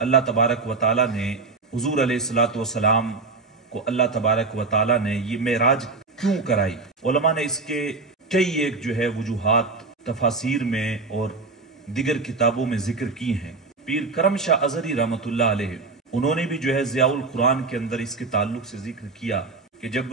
اللہ तबारक व ताला ने हुजूर अलैहिस्सलातु वस्सलाम को अल्लाह तबारक व ताला ने ये मेराज क्यों कराई। उलमा ने इसके कई एक जो है वजूहात तफासिर में और दिगर किताबों में जिक्र की हैं। पीर करम शाह अजहरी रहमतुल्लाह अलैह उन्होंने भी जो है ज़ियाउल कुरान के अंदर इसके ताल्लुक से जिक्र किया कि जब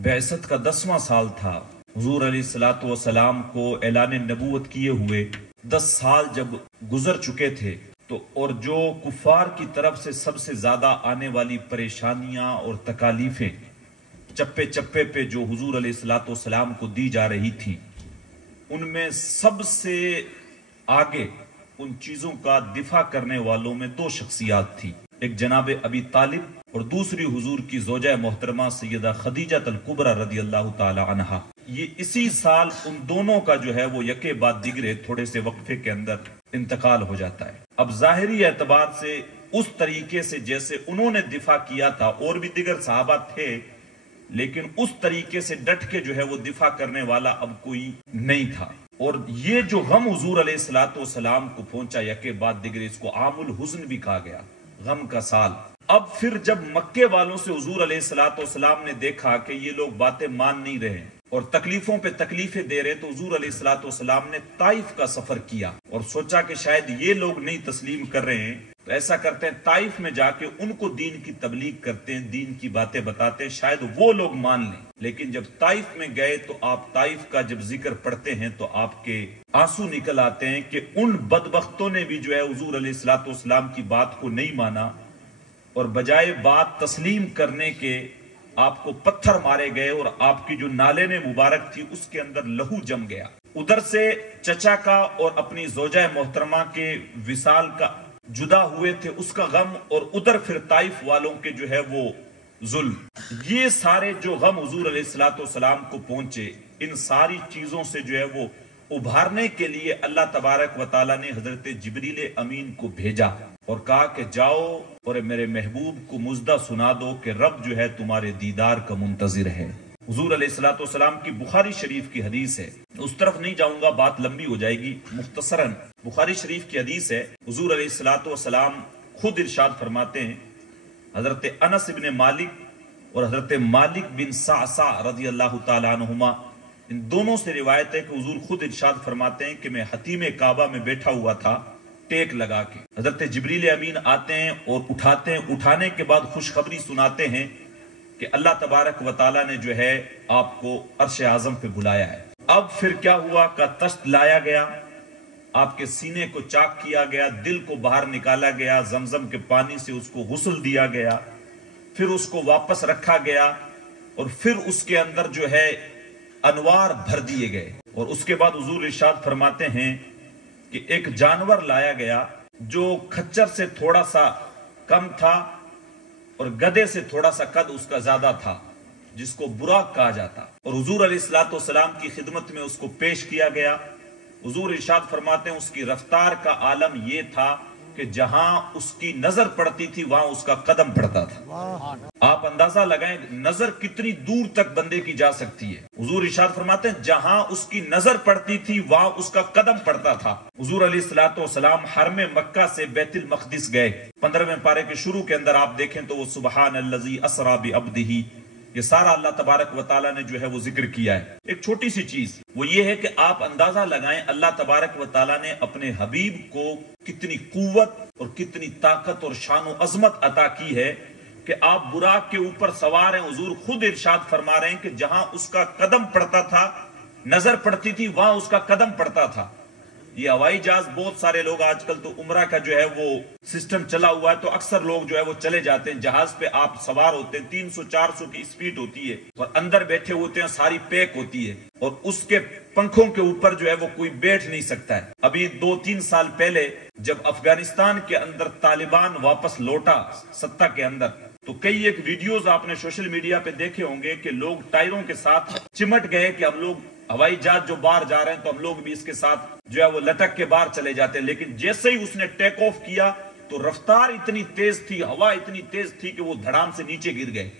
बैसत का 10वां साल था, हुजूर अलैहिस्सलातु वस्सलाम को ऐलान नबूवत किए हुए 10 साल जब गुजर चुके थे, तो और जो कुफार की तरफ से सबसे ज्यादा आने वाली परेशानियां और तकालीफें चप्पे चप्पे पे जो हुजूर अलैहिस्सलातु वस्सलाम को दी जा रही थी, उनमें सबसे आगे उन चीजों का दिफा करने वालों में 2 शख्सियात थी। एक जनाब अबी तालिब और दूसरी हुजूर की ज़ौजा मोहतरमा सैयदा खदीजा अल कुबरा रदियल्लाहु ताला अन्हा। ये इसी साल उन दोनों का जो है वो यके बाद दिगरे थोड़े से वक्फे के अंदर इंतकाल हो जाता है। अब जाहिरी एतबार से उस तरीके से जैसे उन्होंने दिफा किया था, और भी दिगर सहाबा थे, लेकिन उस तरीके से डट के जो है वो दिफा करने वाला अब कोई नहीं था। और ये जो गम हुजूर अलैहिस्सलातु वस्सलाम को पहुंचा यके बाद दिगरे, इसको आमुल हुज़्न भी कहा गया, गम का साल। अब फिर जब मक्के वालों से हुजूर अलैहिस्सलातु वस्सलाम ने देखा कि ये लोग बातें मान नहीं रहे और तकलीफों पे तकलीफें दे रहे, तो हुजूर अलैहिस्सलातु वस्सलाम ने ताइफ का सफर किया और सोचा कि शायद ये लोग नहीं तस्लीम कर रहे हैं, तो ऐसा करते हैं ताइफ में जाके उनको दीन की तबलीग करते हैं, दीन की बातें बताते हैं, शायद वो लोग मान लें। लेकिन जब ताइफ में गए तो आप ताइफ का जब जिक्र पढ़ते हैं तो आपके आंसू निकल आते हैं कि उन बदबख्तों ने भी जो है हुजूर अलैहिस्सलातु वस्सलाम की बात को नहीं माना और बजाय बात तस्लीम करने के आपको पत्थर मारे गए और आपकी जो नाले ने मुबारक थी उसके अंदर लहू जम गया। उधर से चचा का और अपनी ज़ौजा मोहतरमा के विसाल का जुदा हुए थे उसका गम, और उधर फिर ताइफ वालों के जो है वो जुल्म। ये सारे जो गम हुजूर अलैहिस्सलातु वस्सलाम को पहुंचे, इन सारी चीजों से जो है वो उभारने के लिए अल्लाह तबारक व ताला ने हजरत जिब्रील अमीन को भेजा और कहा कि जाओ और मेरे महबूब को मुजदा सुना दो कि रब जो है तुम्हारे दीदार का मुंतजिर है। हुजूर अलैहिस्सलातु वस्सलाम की बुखारी शरीफ की हदीस है, उस तरफ नहीं जाऊंगा, बात लंबी हो जाएगी। मुख्तसरन बुखारी शरीफ की हदीस है, हुजूर अलैहिस्सलातु वस्सलाम खुद इरशाद फरमाते हैं, हजरत अनस इब्न मालिक और हजरत मालिक बिन सासा रदियल्लाहु ताला अन्हुमा, इन दोनों से रिवायत है कि हुजूर खुद इरशाद फरमाते हैं कि मैं हतीम काबा में बैठा हुआ था टेक लगा के, हजरत जिब्रील अमीन आते हैं और उठाते हैं, उठाने के बाद खुशखबरी सुनाते हैं कि अल्लाह तबारक व ताला ने जो है आपको अर्श आजम पे बुलाया है। अब फिर क्या हुआ का तश्त लाया गया, आपके सीने को चाक किया गया, दिल को बाहर निकाला गया, जमजम के पानी से उसको गुस्ल दिया गया, फिर उसको वापस रखा गया और फिर उसके अंदर जो है अनवार भर दिए गए। और उसके बाद हुजूर इरशाद फरमाते हैं कि एक जानवर लाया गया जो खच्चर से थोड़ा सा कम था और गधे से थोड़ा सा कद उसका ज्यादा था, जिसको बुराक कहा जाता, और हुजूर अलैहिस्सलातु वस्सलाम की खिदमत में उसको पेश किया गया। हुजूर इरशाद फरमाते हैं उसकी रफ्तार का आलम यह था कि जहां उसकी नजर पड़ती थी वहां उसका कदम पड़ता था। आप अंदाजा लगाएं नजर कितनी दूर तक बंदे की जा सकती है। हुजूर इरशाद फरमाते हैं जहां उसकी नजर पड़ती थी वहां उसका कदम पड़ता था। हुजूर अलैहिस्सलातु वस्सलाम हरम मक्का से बैतुल मक़दिस गए। 15वें पारे के शुरू के अंदर आप देखें तो वो सुबहानल्लज़ी अस्रा बिअब्दिही, ये सारा अल्लाह तबारक व ताला ने जो है वो जिक्र किया है। एक छोटी सी चीज वो ये है कि आप अंदाजा लगाएं अल्लाह तबारक व ताला ने अपने हबीब को कितनी कुव्वत और कितनी ताकत और शान व अजमत अता की है कि आप बुराक के ऊपर सवार हैं। हुजूर खुद इरशाद फरमा रहे हैं कि जहां उसका कदम पड़ता था, नजर पड़ती थी, वहां उसका कदम पड़ता था। ये हवाई जहाज, बहुत सारे लोग आजकल तो उम्रा का जो है वो सिस्टम चला हुआ है, तो अक्सर लोग जो है वो चले जाते हैं जहाज पे, आप सवार होते हैं, 300-400 की स्पीड होती है और अंदर बैठे होते हैं, सारी पैक होती है और उसके पंखों के ऊपर जो है वो कोई बैठ नहीं सकता है। अभी 2-3 साल पहले जब अफगानिस्तान के अंदर तालिबान वापस लौटा सत्ता के अंदर, तो कई एक वीडियोस आपने सोशल मीडिया पे देखे होंगे कि लोग टायरों के साथ चिमट गए कि हम लोग हवाई जहाज जो बाहर जा रहे हैं तो हम लोग भी इसके साथ जो है वो लटक के बाहर चले जाते हैं। लेकिन जैसे ही उसने टेक ऑफ किया तो रफ्तार इतनी तेज थी, हवा इतनी तेज थी कि वो धड़ाम से नीचे गिर गए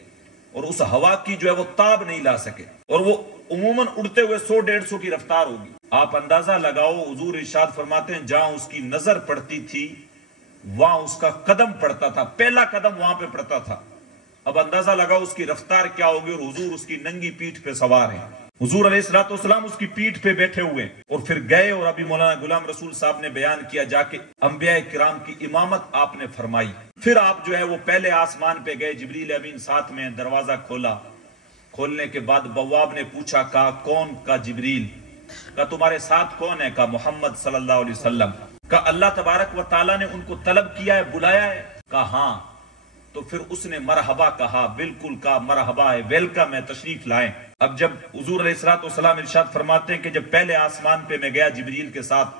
और उस हवा की जो है वो ताब नहीं ला सके, और वो उमूमन उड़ते हुए 100-150 की रफ्तार होगी। आप अंदाजा लगाओ, हुजूर इरशाद फरमाते हैं जहां उसकी नजर पड़ती थी वहां उसका कदम पड़ता था, पहला कदम वहां पे पड़ता था। अब अंदाजा लगा उसकी रफ्तार क्या होगी, और हुजूर उसकी नंगी पीठ पे सवार है, हुजूर अलैहिस्सलाम उसकी पीठ पे बैठे हुए, और फिर गए। और अभी मौलाना गुलाम रसूल साहब ने बयान किया, जाके अंबिया किराम की इमामत आपने फरमाई। फिर आप जो है वो पहले आसमान पे गए, जिब्रील अमीन साथ में, दरवाजा खोला। खोलने के बाद बवाब ने पूछा, कहा कौन? का जिब्रील। का तुम्हारे साथ कौन है? का मोहम्मद सल्लल्लाहु अलैहि वसल्लम। का अल्लाह तबारक व तआला ने उनको तलब किया है, बुलाया है? का हाँ। तो फिर उसने मरहबा कहा, बिल्कुल का मरहबा है, वेलकम है, तशरीफ लाएं। अब जब हुजूर अलैहिस्सलाम इरशाद फरमाते हैं कि जब पहले आसमान पे मैं गया जिब्रील के साथ,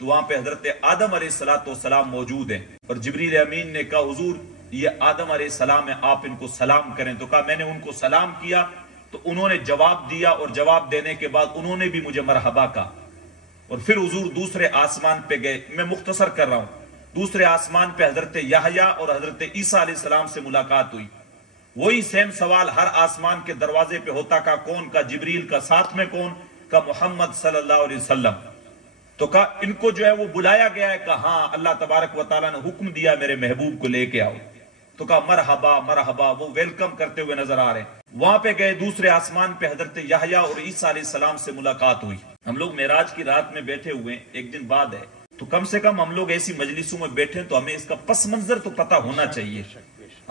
तो वहां पे हजरत आदम अलैहिस्सलाम मौजूद हैं, और जिब्रील अमीन ने कहा, हुजूर ये आदम अलैहिस्सलाम है, आप इनको सलाम करें। तो कहा मैंने उनको सलाम किया, तो उन्होंने जवाब दिया, और जवाब देने के बाद उन्होंने भी मुझे मरहबा कहा। और फिर हुजूर दूसरे आसमान पे गए, मैं मुख्तसर कर रहा हूं। दूसरे आसमान पे हजरत याहया और हजरत ईसा अलैहिस्सलाम से मुलाकात हुई। वही सेम सवाल हर आसमान के दरवाजे पे होता, का कौन? का जिब्रील। का साथ में कौन? का मोहम्मद सल्लल्लाहु अलैहि वसल्लम। तो कहा इनको जो है वो बुलाया गया है? का हाँ, अल्लाह तबारक व तआला ने हुक्म दिया मेरे महबूब को लेके आओ। तो कहा मरहबा मरहबा, वो वेलकम करते हुए नजर आ रहे हैं। वहां पे गए, दूसरे आसमान पे हजरत याहया और ईसा अलैहिस्सलाम से मुलाकात हुई। हम लोग मेराज की रात में बैठे हुए, एक दिन बाद है, तो कम से कम हम लोग ऐसी मजलिसों में बैठे तो हमें इसका पस मंजर तो पता होना चाहिए।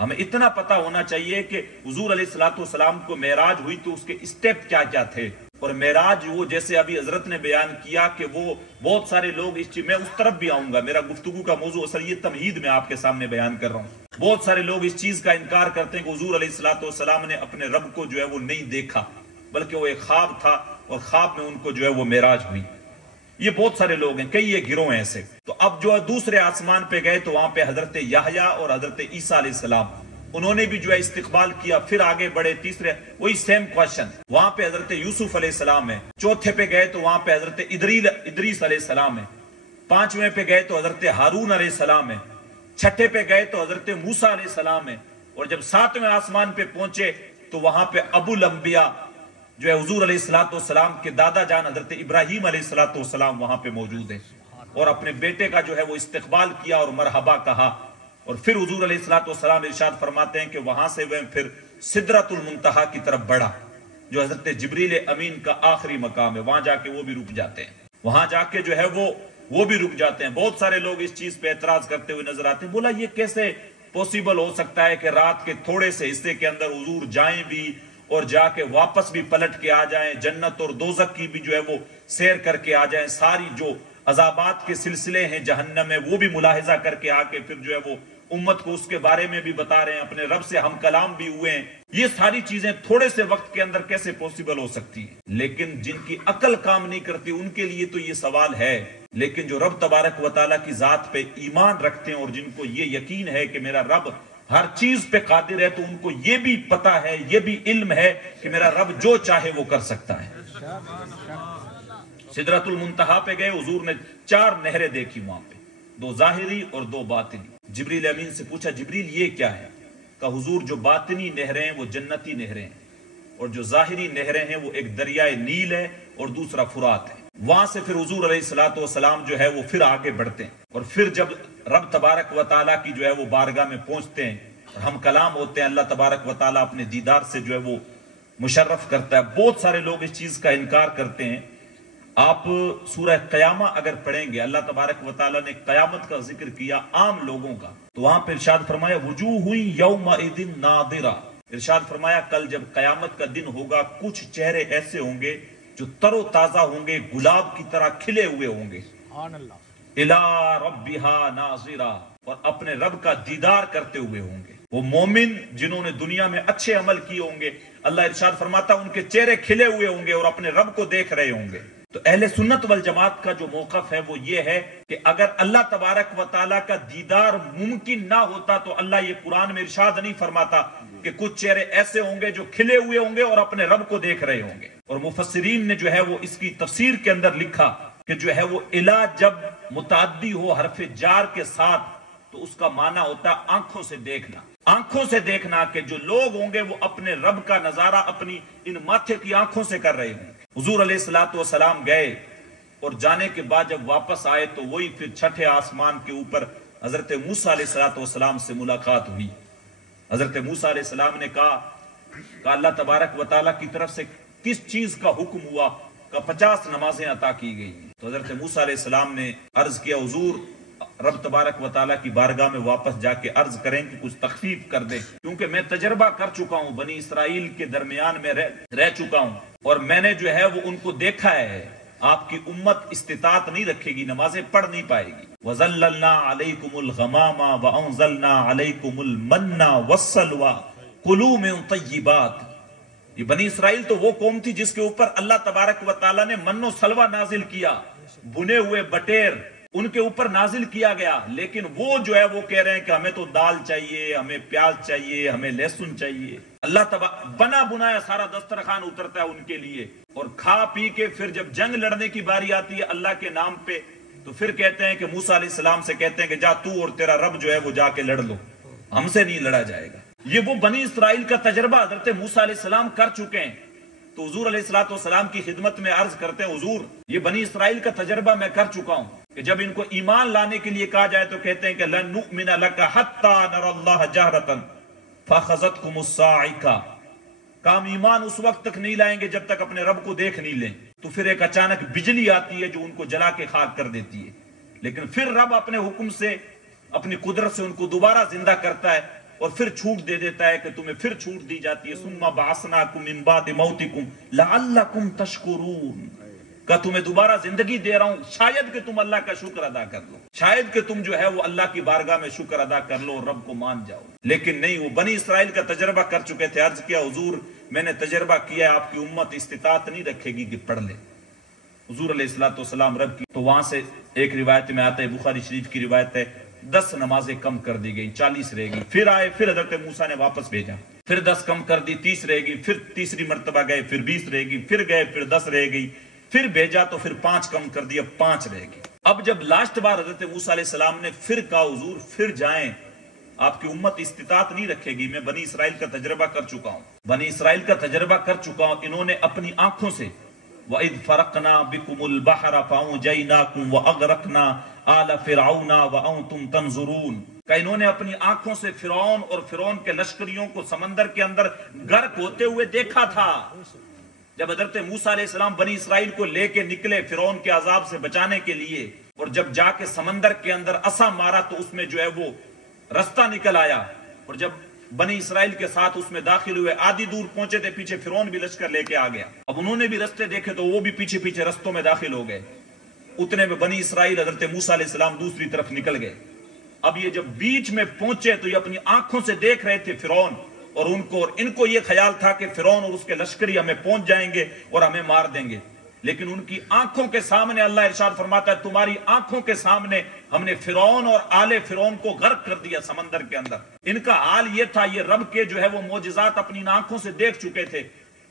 हमें इतना पता होना चाहिए कि हुजूर अलैहिस्सलाम को मेराज हुई तो उसके स्टेप क्या क्या थे। और मेराज वो जैसे अभी हजरत ने बयान किया कि वो बहुत सारे लोग इस चीज, मैं उस तरफ भी आऊंगा, मेरा गुफ्तगू का मौजू असल ये तमहीद में आपके सामने बयान कर रहा हूँ। बहुत सारे लोग इस चीज का इनकार करते हैं कि हुजूर अलैहिस्सलाम ने अपने रब को जो है वो नहीं देखा, बल्कि वो एक ख्वाब था, और ख्वाब में उनको जो है वो मेराज हुई। ये बहुत सारे लोग हैं, कई ये गिरोह हैं ऐसे। तो अब जो है दूसरे आसमान पे गए, तो वहां पे हजरत याहया और हजरत ईसा अलैहिस्सलाम, उन्होंने भी जो है इस्तिकबाल किया। फिर आगे बढ़े, तीसरे वही सेम क्वेश्चन, वहां पे हजरत यूसुफ अलैहिस्सलाम है। चौथे पे गए तो वहां पे हजरत इदरीस अलैहिस्सलाम है। पांचवें पे गए तो हजरत हारून अलैहिस्सलाम है। छठे पे गए तो हजरत मूसा अलैहिस्सलाम है। और जब सातवें आसमान पे पहुंचे तो वहां पे अबुल अंबिया जो है हुजूर अलैहिस्सलाम के दादा जान हजरत इब्राहीम अलैहिस्सलाम वहां पे मौजूद है, और अपने बेटे का जो है वो इस्तकबाल किया और मरहबा कहा। और फिर हुजूर अलैहिस्सलाम इरशाद फरमाते हैं कि वहां से वह फिर सिदरतुल मुंतहा की तरफ बढ़ा, जो हजरत जिब्रील अमीन का आखिरी मकाम है। वहां जाके वो भी रुक जाते हैं, वहां जाके जो है वो भी रुक जाते हैं। बहुत सारे लोग इस चीज पे एतराज करते हुए नजर आते हैं। बोला ये कैसे पॉसिबल हो सकता है कि रात के थोड़े से हिस्से के अंदर हुजूर जाएं भी और जाके वापस भी पलट के आ जाएं, जन्नत और दोजक की भी जो है वो सैर करके आ जाएं, सारी जो अजाबात के सिलसिले हैं जहन्नम में वो भी मुलाहिजा करके आके फिर जो है वो उम्मत को उसके बारे में भी बता रहे हैं, अपने रब से हम कलाम भी हुए हैं। ये सारी चीजें थोड़े से वक्त के अंदर कैसे पॉसिबल हो सकती है? लेकिन जिनकी अकल काम नहीं करती उनके लिए तो ये सवाल है। लेकिन जो रब तबारक व तआला की जात पे ईमान रखते हैं और जिनको ये यकीन है कि मेरा रब हर चीज पे कादिर है, तो उनको ये भी पता है, ये भी इल्म है कि मेरा रब जो चाहे वो कर सकता है। सिदरतुल मुंतहा पे गए, हुजूर ने 4 नहरें देखी वहां पे, 2 जाहिरी और 2 बातिनी। जिब्रील अमीन से पूछा, जिब्रील ये क्या है? का हुजूर जो बातिनी नहरें हैं वो जन्नती नहरें हैं, और जो जाहिरी नहरें हैं वो एक दरियाए नील है और दूसरा फुरात है। वहां से फिर हुजूर अलैहिस्सलाम जो है वो फिर आगे बढ़ते हैं, और फिर जब रब तबारक व तआला की जो है वो बारगाह में पहुंचते हैं और हम कलाम होते हैं, अल्लाह तबारक व तआला अपने दीदार से जो है वो मुशर्रफ करता है। बहुत सारे लोग इस चीज का इनकार करते हैं। आप सूरह क़यामा अगर पढ़ेंगे, अल्लाह तबारक व तआला ने क़यामत का जिक्र किया आम लोगों का, तो वहां पर इरशाद फरमाया वुजूहुन यौमइदिन नादिरा। इरशाद फरमाया कल जब क़यामत का दिन होगा, कुछ चेहरे ऐसे होंगे जो तरोताजा होंगे, गुलाब की तरह खिले हुए होंगे, इला रब्बिहा नाज़िरा, और अपने रब का दीदार करते हुए होंगे। वो मोमिन जिन्होंने दुनिया में अच्छे अमल किए होंगे, अल्लाह इरशाद फरमाता उनके चेहरे खिले हुए होंगे और अपने रब को देख रहे होंगे। तो अहले सुन्नत वल जमात का जो मौक़िफ़ है वो ये है कि अगर अल्लाह तबारक व तआला का दीदार मुमकिन ना होता तो अल्लाह ये कुरान में इरशाद नहीं फरमाता कि कुछ चेहरे ऐसे होंगे जो खिले हुए होंगे और अपने रब को देख रहे होंगे। और मुफस्सिरीन ने जो है वो इसकी तफसीर के अंदर लिखा कि जो है वो इला जब मुताद्दी हो हरफ जार के साथ, तो उसका माना होता है आंखों से देखना। आंखों से देखना कि जो लोग होंगे वो अपने रब का नजारा अपनी इन माथे की आंखों से कर रहे होंगे। हुजूर अलैहिस्सलाम गए और जाने के बाद जब वापस आए तो वही फिर छठे आसमान के ऊपर حضرت موسیٰ علیہ السلام سے ملاقات ہوئی. حضرت موسیٰ علیہ السلام نے کہا کہ اللہ تبارک و تعالیٰ کی طرف سے کس چیز کا حکم ہوا کہ 50 نمازیں عطا کی گئی. تو حضرت موسیٰ علیہ السلام نے عرض کیا حضور رب تبارک و تعالیٰ کی بارگاہ میں واپس جا کے عرض کریں کہ کچھ تخفیف کر دیں، کیونکہ میں تجربہ کر چکا ہوں، بنی اسرائیل کے درمیان میں رہ چکا ہوں، اور میں نے جو ہے وہ ان کو دیکھا ہے. آپ کی امت استطاعت نہیں رکھے گی، نمازیں پڑھ نہیں پائے گی. وَظَلَّلْنَا عَلَيْكُمُ الْغَمَامَ وَأَنزَلْنَا عَلَيْكُمُ الْمَنَّ وَالسَّلْوَىٰ كُلُوا مِن طَيِّبَاتِ. یہ بنی اسرائیل تو وہ قوم تھی جس کے اوپر اللہ تبارک و تعالیٰ نے من و سلوہ نازل کیا، بنے ہوئے بٹیر ان کے اوپر نازل کیا گیا، لیکن وہ جو ہے وہ کہہ رہے ہیں کہ ہمیں تو دال چاہیے، ہمیں پیاز چاہیے، ہمیں لہسن چاہیے. اللہ بنا بنایا سارا دسترخوان اترتا ہے ان کے لیے، اور کھا پی کے پھر جب جنگ لڑنے کی باری آتی ہے اللہ کے نام پہ تو پھر کہتے ہیں کہ موسیٰ علیہ السلام سے کہتے ہیں کہ جا تو اور تیرا رب جو ہے وہ جا کے لڑ لو، ہم سے نہیں لڑا جائے گا. یہ وہ بنی اسرائیل کا تجربہ حضرت موسیٰ علیہ السلام کر چکے ہیں. تو حضور علیہ السلام کی خدمت میں عرض کرتے ہیں حضور یہ بنی اسرائیل کا تجربہ میں کر چکا ہوں کہ جب ان کو ایمان لانے کے لیے کہا جائے تو کہتے ہیں کہ لن نؤمن لک حتی نری اللہ جہرۃ فاخذتکم الصاعقہ. کام ایمان اس وقت تک نہیں لائیں گے جب تک اپنے رب کو دیکھ نہیں لیں. تو پھر ایک اچانک بجلی آتی ہے جو ان کو جلا کے خاک کر دیتی ہے، لیکن پھر رب اپنے حکم سے اپنی قدرت سے ان کو دوبارہ زندہ کرتا ہے اور پھر چھوٹ دے دیتا ہے کہ تمہیں پھر چھوٹ دی جاتی ہے. ثم بعثناکم من بعد موتکم لعلکم تشکرون. کہ تمہیں دوبارہ زندگی دے رہا ہوں شاید کہ تم اللہ کا شکر ادا کر لو، شاید کہ تم جو ہے وہ اللہ کی بارگاہ میں شکر ادا کر لو اور رب کو مان جاؤ. لیکن نہیں، وہ بنی اسرائیل کا تجربہ کر چکے تھے. عرض کیا حضور میں نے تجربہ کیا ہے، آپ کی امت استطاعت نہیں رکھے گی کہ پڑھ لے. حضور علیہ السلام رب کی تو وہاں سے ایک روایت میں آتا ہے، بخاری شریف کی روایت ہے، 10 نمازیں کم کر دی گئی، 40 رہ گئی. پھر آئے، پھر حضرت موسیٰ نے واپس بھیجا، پھر 10 کم کر دی، 30 رہ گئی. پھر تیسری مرتبہ گئے، پھر 20 رہ گئی. پھر گئے، پھر 10 رہ گئی. پھر بھیجا تو پھر 5 کم کر دی، اب 5 رہ گئی. اب جب لاسٹ بار حضرت موسیٰ علیہ السلام نے پھر کہا حضور پھر جائیں، آپ کی امت استطاعت نہیں رکھے گی. میں بنی اسرائیل کا تجربہ کر چکا ہوں، بنی اسرائیل کا تجربہ کر چکا ہوں. انہوں نے اپنی آنکھوں سے وَإِذْ فَرَقْنَا بِكُمُ الْبَحْرَ فَأَنْجَيْنَاكُمْ وَأَغْرَقْنَا آلَ فِرْعَوْنَ وَأَنْتُمْ تَنْظُرُونَ. کہ انہوں نے اپنی آنکھوں سے فرعون اور فرعون کے لشکریوں کو سمندر کے اندر غرق ہوتے ہوئے دیکھا تھا. جب حضرت موسیٰ علیہ السلام بنی اسرائیل کو لے کے نکلے فرعون کے عذاب سے بچانے کے لیے، اور جب جا کے سمندر کے اندر عصا مارا تو اس میں جو ہے وہ رستہ نکل آیا، اور جب بنی اسرائیل کے ساتھ اس میں داخل ہوئے آدھی دور پہنچے تھے، پیچھے فرعون بھی لشکر لے کے آ گیا. اب انہوں نے بھی رستے دیکھے تو وہ بھی پیچھے پیچھے رستوں میں داخل ہو گئے. اتنے میں بنی اسرائیل حضرت موسیٰ علیہ السلام دوسری طرف نکل گئے. اب یہ جب بیچ میں پہنچے تو یہ اپنی آنکھوں سے دیکھ رہے تھے فرعون اور ان کو یہ خیال تھا کہ فرعون اور اس کے لشکری ہمیں پہنچ جائیں گے اور ہمیں مار دیں گے. لیکن ان کی آنکھوں کے سامنے اللہ ارشاد فرماتا ہے تمہاری آنکھوں کے سامنے ہم نے فرعون اور آل فرعون کو غرق کر دیا سمندر کے اندر. ان کا حال یہ تھا، یہ رب کے جو ہے وہ معجزات اپنی آنکھوں سے دیکھ چکے تھے،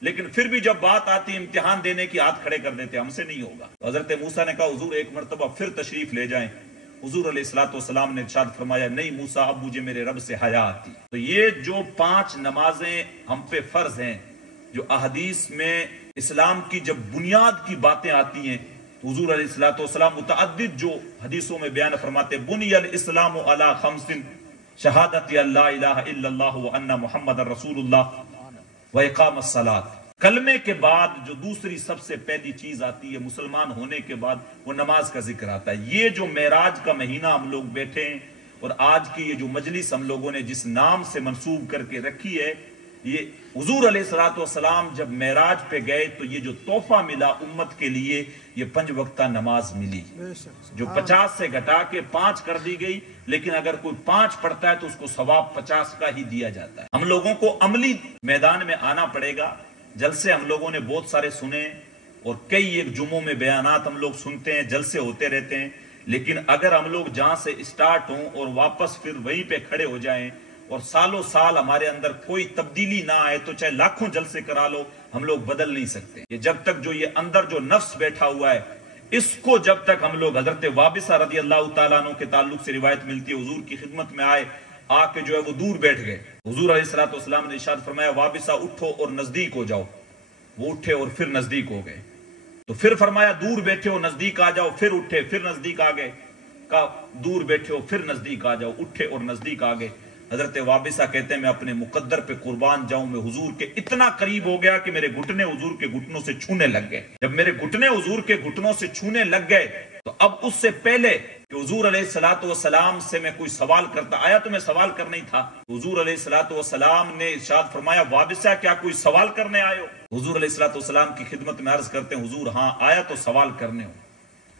لیکن پھر بھی جب بات آتی امتحان دینے کی ہاتھ کھڑے کر دیتے، ہم سے نہیں ہوگا. حضرت موسیٰ نے کہا حضور ایک مرتبہ پھر تشریف لے جائیں. حضور علیہ السلام نے ارشاد فرمایا نہیں موسیٰ اب مجھے میرے رب سے حیا آتی. تو یہ جو 5 نمازیں ہم پہ فرض ہیں، جو احادیث میں اسلام کی جب بنیاد کی باتیں آتی ہیں تو حضور علیہ السلام متعدد جو حدیثوں میں بیان فرماتے بنی الاسلام علی 5 شہادت اللہ الہ الا اللہ وان محمد رسول اللہ واقام الصلاۃ. کلمے کے بعد جو دوسری سب سے پہلی چیز آتی ہے مسلمان ہونے کے بعد وہ نماز کا ذکر آتا ہے. یہ جو معراج کا مہینہ ہم لوگ بیٹھے ہیں اور آج کی یہ جو مجلس ہم لوگوں نے جس نام سے منسوب کر کے رکھی ہے، یہ حضور علیہ السلام جب معراج پہ گئے تو یہ جو تحفہ ملا امت کے لیے یہ 5 وقتہ نماز ملی، جو 50 سے گھٹا کے 5 کر دی گئی. لیکن اگر کوئی 5 پڑھتا ہے تو اس کو ثواب 50 کا ہی دیا جاتا ہے. ہم لوگوں کو عملی میدان میں آنا پڑے گا. جلسے ہم لوگوں نے بہت سارے سنے اور کئی ایک جمعوں میں بیانات ہم لوگ سنتے ہیں، جلسے ہوتے رہتے ہیں، لیکن اگر ہم لوگ جہاں سے اسٹارٹ ہوں اور واپس پھر وہیں پہ کھڑے ہو جائیں اور سالوں سال ہمارے اندر کوئی تبدیلی نہ آئے تو چاہے لاکھوں جلسے کرا لو ہم لوگ بدل نہیں سکتے. یہ جب تک جو یہ اندر جو نفس بیٹھا ہوا ہے اس کو جب تک ہم لوگ حضرت وابصہ رضی اللہ تعالیٰ عنہ کے تعلق سے روایت ملتی ہے حضور کی خدمت میں آئے، آ کے جو ہے وہ دور بیٹھ گئے. حضور علیہ السلام نے ارشاد فرمایا وابصہ اٹھو اور نزدیک ہو جاؤ. وہ اٹھے اور پھر نزدیک ہو گئے. تو پھر فرمایا دور بیٹھے ہو نزدیک آ جاؤ. پھر اٹھے پھر نزدیک آ گئے. کہا دور بیٹھے ہو پھر نزدیک آ جاؤ، اٹھے اور نزدیک آ گئے۔ حضرت وابصہ کہتے ہیں میں اپنے مقدر پہ قربان جاؤں، میں حضور کے اتنا قریب ہو گیا کہ میرے گھٹنے حضور کے گھٹنوں سے چھونے لگ گئے۔ جب میرے گھٹنے حضور کے گھٹنوں سے چھونے لگ گئے تو اب اس سے پہلے کہ حضور علیہ الصلوۃ والسلام سے میں کوئی سوال کرتا آیا تو میں سوال کرنا ہی تھا، حضور علیہ الصلوۃ والسلام نے ارشاد فرمایا وابصہ کیا کوئی سوال کرنے آئے ہو؟ حضور علیہ الصلوۃ والسلام کی خدمت میں عرض کرتے ہیں حضور ہاں آیا تو سوال کرنے ہو۔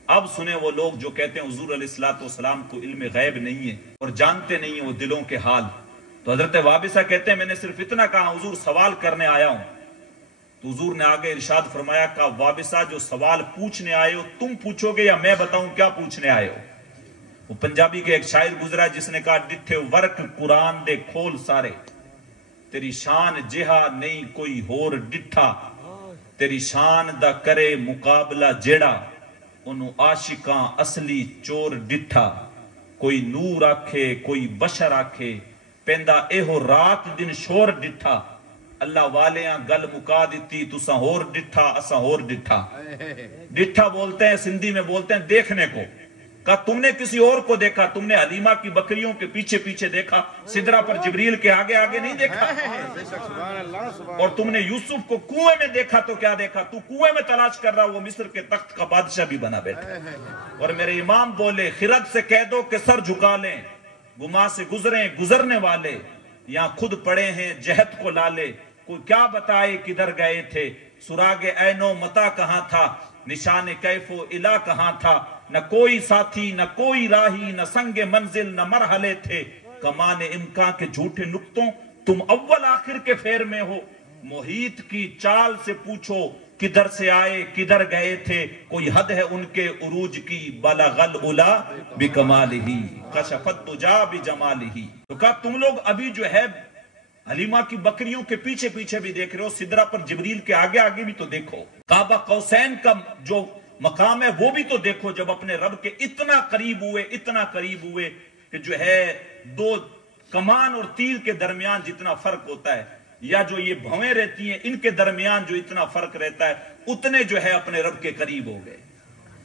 اب سنیں وہ لوگ جو کہتے ہیں حضور علیہ الصلوۃ والسلام کو علم غیب نہیں ہے اور جانتے نہیں ہیں وہ دلوں کے حال، تو حضرت وابصہ کہتے ہیں میں نے صرف اتنا کہا حضور سوال کرنے آیا ہوں، تو حضور نے آگے ارشاد فرمایا کہ وابصہ جو سوال پوچھنے آئے ہو تم پوچھو گے یا میں بتاؤں کیا پوچھنے آئے ہو؟ وہ پنجابی کے ایک شاعر گزرا جس نے کہا ڈٹھے ورک قرآن دے کھول سارے، تیری شان جہا نہیں کوئی ہور ڈٹھا، تیری شان دا کرے مقابلہ جیڑا، انہوں عاشقاں اصلی چور ڈٹھا، کوئی نور آکھے کوئی بشر آکھے، پیندا ایہو رات دن شور ڈٹھا، اللہ والیاں گل مکا دیتی تساں ہور ڈٹھا اساں ہور ڈٹھا۔ ڈٹھا بولتے ہیں سندھی میں بولتے ہیں دیکھنے کو، کہا تم نے کسی اور کو دیکھا، تم نے حلیمہ کی بکریوں کے پیچھے پیچھے دیکھا، سدرہ پر جبریل کے آگے آگے نہیں دیکھا، اور تم نے یوسف کو کنویں میں دیکھا تو کیا دیکھا، تو کنویں میں تلاش کر رہا وہ مصر کے تخت کا بادشاہ بھی بنا بیٹھا۔ اور میرے امام بولے خرد سے کہہ دو کہ سر جھکا لیں، گما سے گزریں گزرنے والے، یہاں خود پڑے ہیں جہت کو لالے، کوئی کیا بتائے کدھر گئے تھے، سراغ عین و متا کہاں تھا، نشان کیف و الہ کہاں تھا، نہ کوئی ساتھی نہ کوئی راہی نہ سنگ منزل نہ مرحلے تھے، کمان امکان کے جھوٹے نکتوں تم اول آخر کے پھیر میں ہو، محیط کی چال سے پوچھو کدھر سے آئے کدھر گئے تھے، کوئی حد ہے ان کے عروج کی، بلغ العلا بکمالہ کشفت تجا بجمالہ۔ تو کہا تم لوگ ابھی جو ہے حلیمہ کی بکریوں کے پیچھے پیچھے بھی دیکھ رہے ہو، سدرہ پر جبریل کے آگے آگے بھی تو دیکھو، کعبہ قوسین کا جو مقام ہے وہ بھی تو دیکھو، جب اپنے رب کے اتنا قریب ہوئے کہ جو ہے دو کمان اور تیر کے درمیان جتنا فرق ہوتا ہے، یا جو یہ بھویں رہتی ہیں ان کے درمیان جو اتنا فرق رہتا ہے، اتنے جو ہے اپنے رب کے قریب ہو گئے،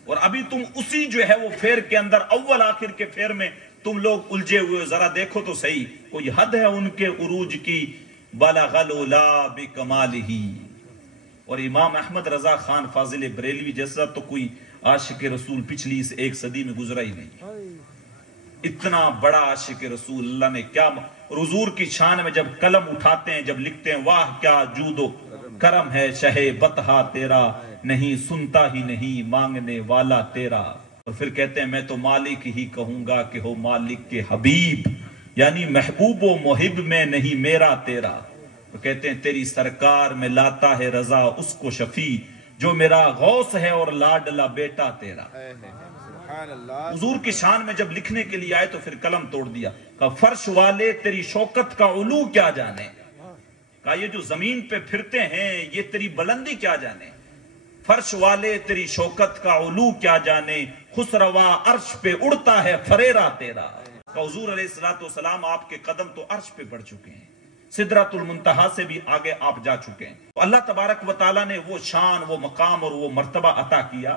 اور ابھی تم اسی جو ہے وہ پھیر کے اندر اول آخر کے پھیر میں تم لوگ الجھے ہوئے، ذرا دیکھو تو صحیح، کوئی حد ہے ان کے عروج کی، بلغ العلا بکمالہ۔ اور امام احمد رضا خان فاضل بریلوی جیسا تو کوئی عاشق رسول پچھلی اس ایک صدی میں گزرا ہی نہیں، اتنا بڑا عاشق رسول، اللہ نے کیا حضور کی شان میں جب قلم اٹھاتے ہیں، جب لکھتے ہیں واہ کیا جود و کرم ہے شہ بطحا تیرا، نہیں سنتا ہی نہیں مانگنے والا تیرا، اور پھر کہتے ہیں میں تو مالک ہی کہوں گا کہ ہو مالک کے حبیب، یعنی محبوب و محب میں نہیں میرا تیرا، تو کہتے ہیں تیری سرکار میں لاتا ہے رضا اس کو شفیع، جو میرا غوث ہے اور لاڈلا بیٹا تیرا۔ حضور کی شان میں جب لکھنے کے لیے آئے تو پھر قلم توڑ دیا، کہا فرش والے تیری شوکت کا علو کیا جانے، کہا یہ جو زمین پہ پھرتے ہیں یہ تیری بلندی کیا جانے، فرش والے تیری شوکت کا علو کیا جانے، خسروا عرش پہ اڑتا ہے فریرا تیرا۔ کہا حضور علیہ السلام آپ کے قدم تو عرش پہ بڑھ چکے ہیں، سدرۃ المنتہا سے بھی آگے آپ جا چکے ہیں، اللہ تبارک و تعالیٰ نے وہ شان وہ مقام اور وہ مرتبہ عطا کیا